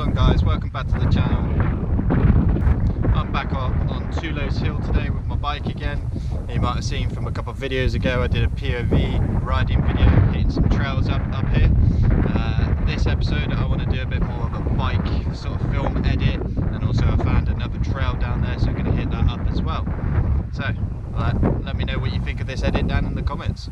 on, guys? Welcome back to the channel. I'm back on Tulos Hill today with my bike again. You might have seen from a couple of videos ago I did a POV riding video hitting some trails up here. This episode I want to do a bit more of a bike sort of film edit, and also I found another trail down there, so I'm going to hit that up as well. So let me know what you think of this edit down in the comments.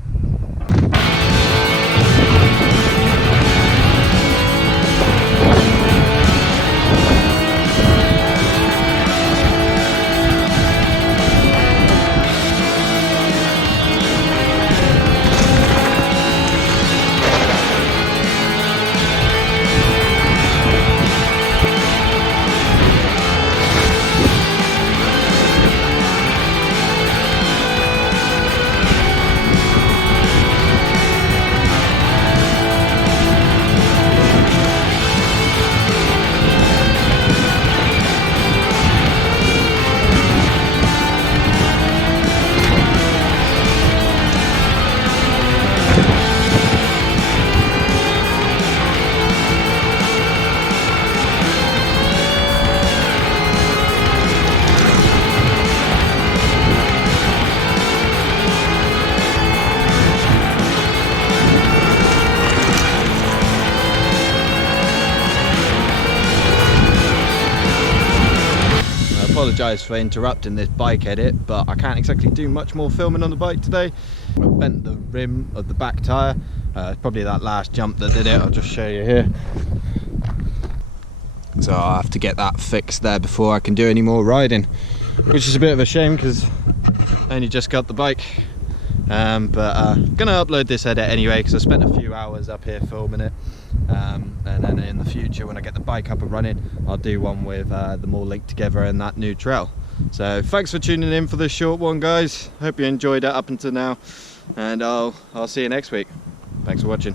I apologise for interrupting this bike edit, but I can't exactly do much more filming on the bike today. I bent the rim of the back tyre. It's probably that last jump that did it. I'll just show you here. So I'll have to get that fixed there before I can do any more riding, which is a bit of a shame because I only just got the bike. But gonna upload this edit anyway because I spent a few hours up here filming it, and then in the future when I get the bike up and running I'll do one with them all linked together and that new trail. So thanks for tuning in for this short one, guys. Hope you enjoyed it up until now, and I'll see you next week. Thanks for watching.